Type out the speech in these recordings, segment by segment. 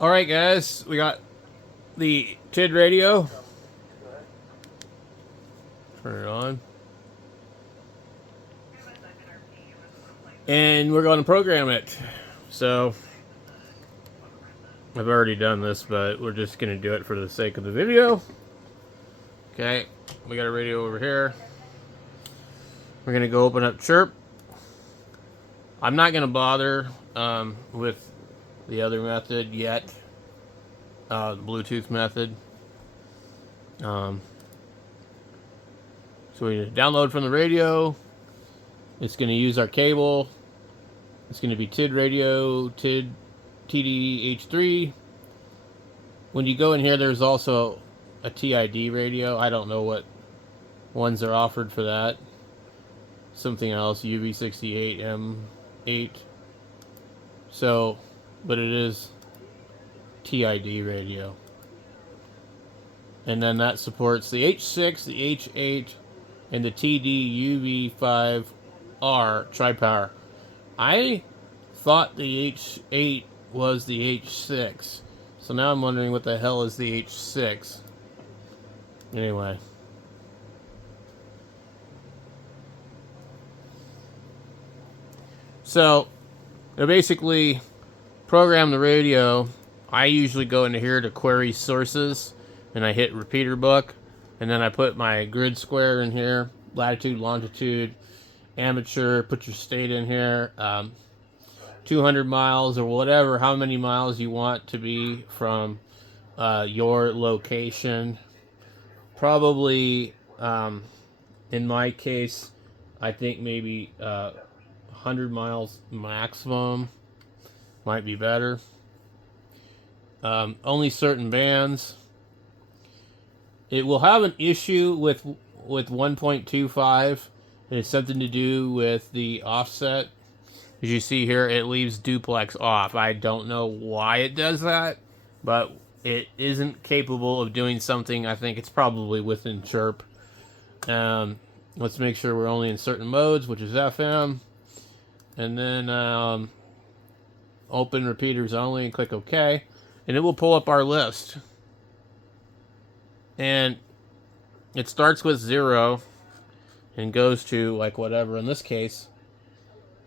All right, guys, we got the TID radio. Turn it on. And we're going to program it. So, I've already done this, but we're just going to do it for the sake of the video. Okay, we got a radio over here. We're going to go open up Chirp. I'm not going to bother with the other method yet. The Bluetooth method. So we download from the radio. It's going to use our cable. It's going to be TID radio, td-h3. When you go in here, there's also a TID radio. I don't know what ones are offered for that. Something else, UV68M8. So, but it is TID radio. And then that supports the H6, the H8, and the TD-UV5R tri-power. I thought the H8 was the H6. So now I'm wondering what the hell is the H6. Anyway. So, to basically program the radio, I usually go into here to query sources, and I hit repeater book, and then I put my grid square in here, latitude, longitude, amateur, put your state in here, 200 miles or whatever, how many miles you want to be from your location. Probably, in my case, I think maybe 100 miles maximum might be better. Only certain bands. It will have an issue with 1.25. It's something to do with the offset. As you see here, it leaves duplex off. I don't know why it does that, but it isn't capable of doing something. I think it's probably within chirp. Let's make sure we're only in certain modes, which is FM. And then open repeaters only and click OK. And it will pull up our list. And it starts with 0 and goes to like whatever. In this case,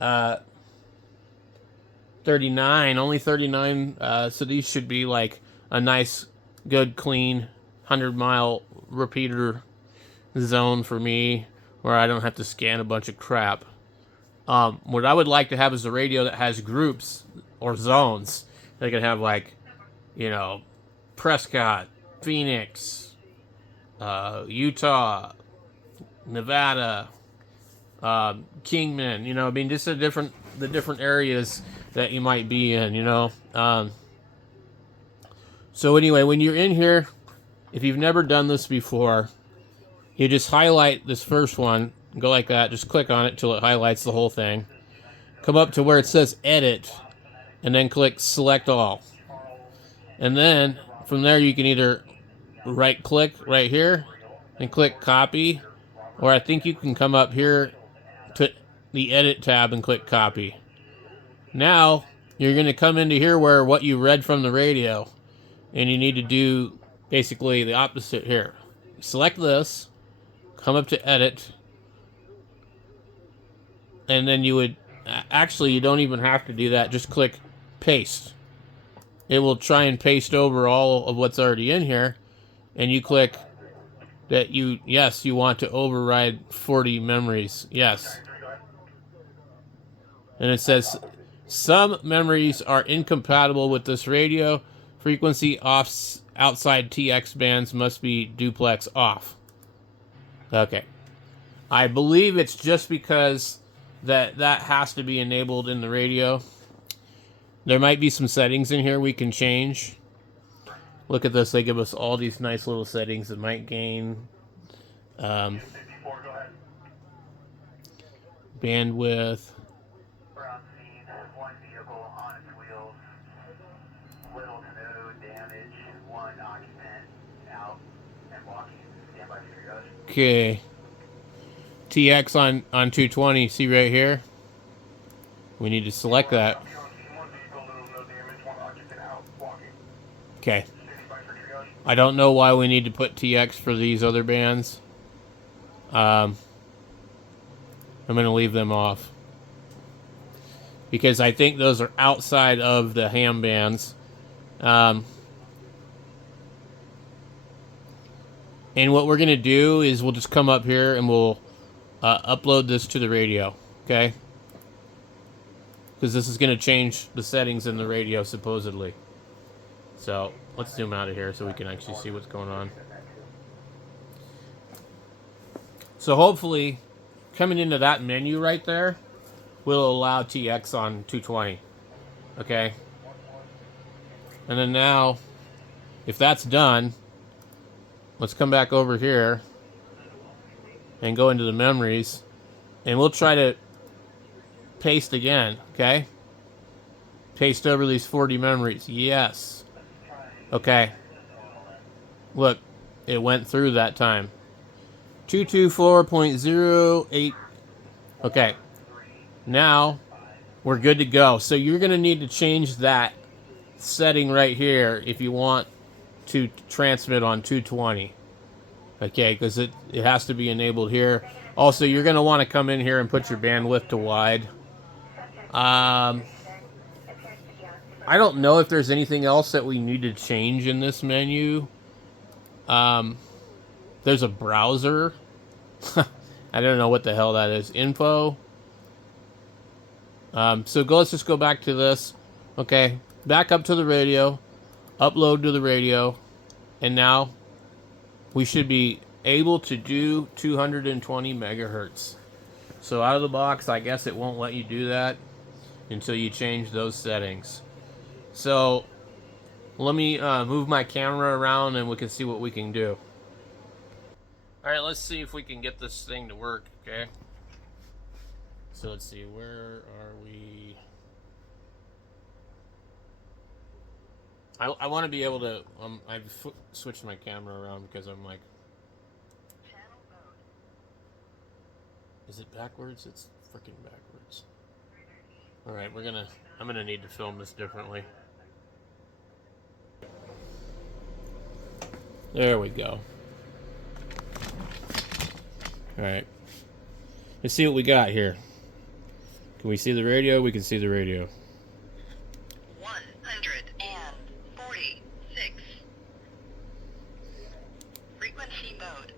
39, only 39. So these should be like a nice, good, clean 100-mile repeater zone for me, where I don't have to scan a bunch of crap. What I would like to have is a radio that has groups or zones. They can have like, you know, Prescott, Phoenix, Utah, Nevada, Kingman. You know, I mean, just the different areas that you might be in. You know. So anyway, when you're in here, if you've never done this before, you just highlight this first one. Go like that. Just click on it till it highlights the whole thing. Come up to where it says Edit, and then click Select All. And then from there you can either right-click right here and click Copy, or I think you can come up here to the Edit tab and click Copy. Now you're going to come into here where what you read from the radio, and you need to do basically the opposite here. Select this, come up to Edit, and then you would, actually you don't even have to do that, just click Paste. It will try and paste over all of what's already in here, and you click that you want to override 40 memories, yes. And it says, some memories are incompatible with this radio. Frequency outside TX bands must be duplex off. Okay. I believe it's just because that has to be enabled in the radio. There might be some settings in here we can change. Look at this. They give us all these nice little settings that might gain bandwidth. Okay. TX on 220. See right here? We need to select that. Okay. I don't know why we need to put TX for these other bands. I'm going to leave them off. Because I think those are outside of the ham bands. And what we're going to do is we'll just come up here and we'll upload this to the radio. Okay? Because this is going to change the settings in the radio, supposedly. So, let's zoom out of here so we can actually see what's going on. So, hopefully, coming into that menu right there will allow TX on 220. Okay? And then now, if that's done, let's come back over here and go into the memories. And we'll try to paste again, okay? Paste over these 40 memories. Yes. Okay. Look, it went through that time. 224.08. Okay. Now, we're good to go. So you're going to need to change that setting right here if you want to transmit on 220. Okay, because it has to be enabled here. Also, you're going to want to come in here and put your bandwidth to wide. I don't know if there's anything else that we need to change in this menu. There's a browser. I don't know what the hell that is. Info. So let's just go back to this. Okay, back up to the radio. Upload to the radio. And now we should be able to do 220 megahertz. So out of the box, I guess it won't let you do that until you change those settings. So let me move my camera around and we can see what we can do. Alright, let's see if we can get this thing to work, okay? So let's see, where are we? I want to be able to, I've switched my camera around because I'm like, is it backwards? It's freaking backwards. Alright, I'm gonna need to film this differently. There we go. Alright. Let's see what we got here. Can we see the radio? We can see the radio. 146. Frequency mode.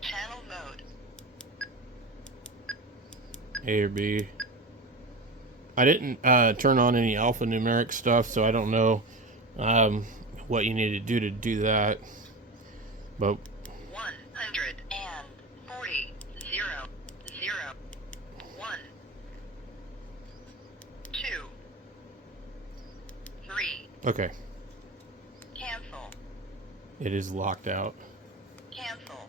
Channel mode. A or B. I didn't turn on any alphanumeric stuff, so I don't know what you need to do that. But 140 0 0 1 2 3. okay, Cancel. it is locked out. Cancel.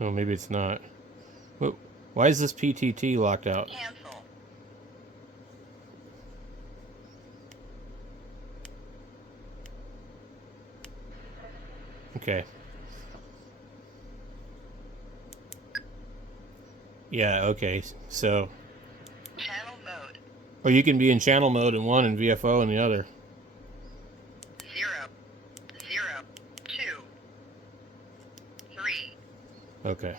Oh, maybe it's not. Why is this PTT locked out? Cancel. Okay. Yeah, okay. So, Channel mode. oh, you can be in channel mode in one and VFO in the other. 0 0 2 3. Okay.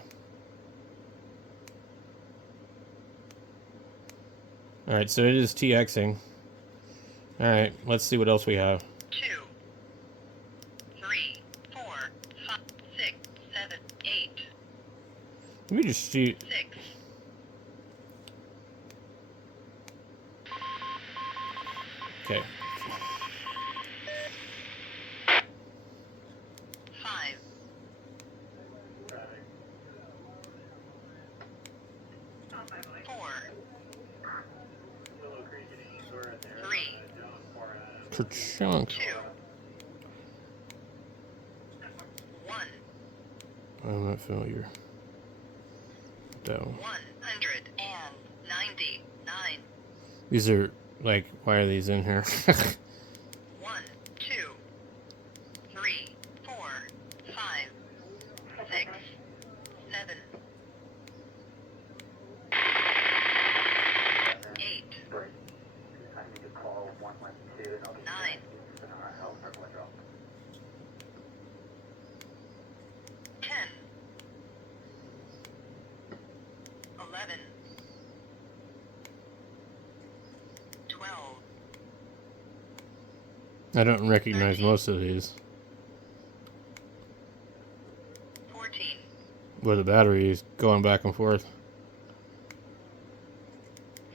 Alright, so it is TXing. Alright, let's see what else we have. 2 3 4 5 6 7 8 Let me just shoot. 6. Okay. 5 4 3 Kerchunk. 2 1 I'm not familiar. That one. 199. These are, like, why are these in here? 1 2 3 4 5 6 7 8 I don't recognize most of these. 14, Where the battery is going back and forth.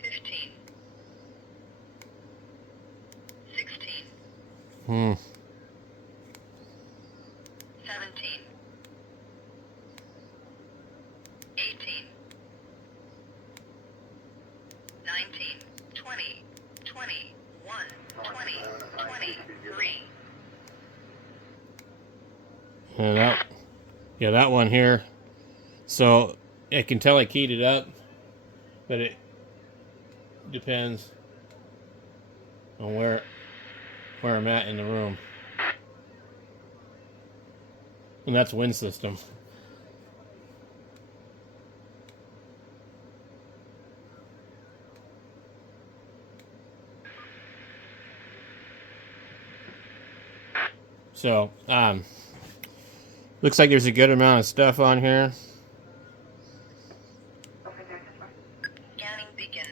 15, 16, Hmm. 17, 18, 19, 20, 21, 20, 23. And that one here. So I can tell I keyed it up, but it depends on where I'm at in the room. And that's wind system. So, looks like there's a good amount of stuff on here. Scanning begin.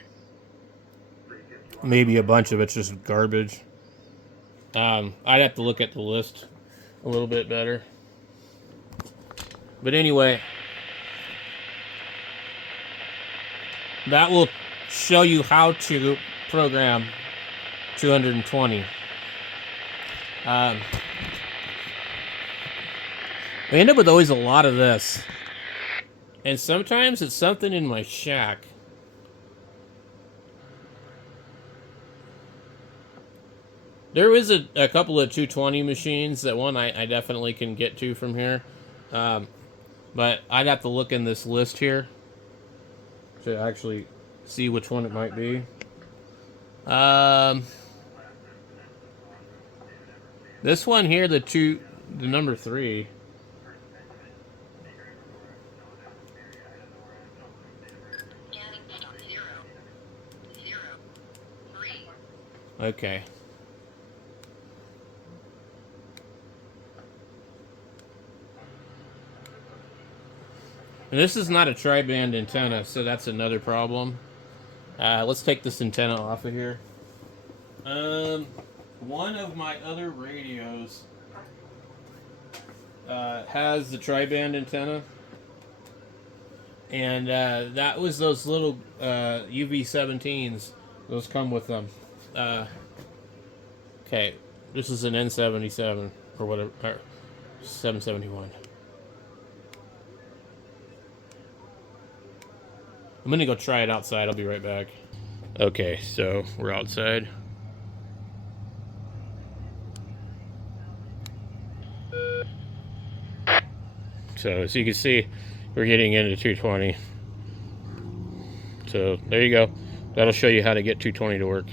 Maybe a bunch of it's just garbage. I'd have to look at the list a little bit better. But anyway, that will show you how to program 220. I end up with always a lot of this. And sometimes it's something in my shack. There is a couple of 220 machines. That one I definitely can get to from here. But I'd have to look in this list here to actually see which one it might be. This one here, the number 3. Scanning stop 0, 0, 3. Okay. And this is not a tri-band antenna, so that's another problem. Let's take this antenna off of here. One of my other radios has the tri-band antenna, and that was those little UV17s. Those come with them. Okay, this is an N77 or whatever, or 771. I'm gonna go try it outside. I'll be right back. Okay, so we're outside. So as you can see, we're getting into 220. So there you go. That'll show you how to get 220 to work.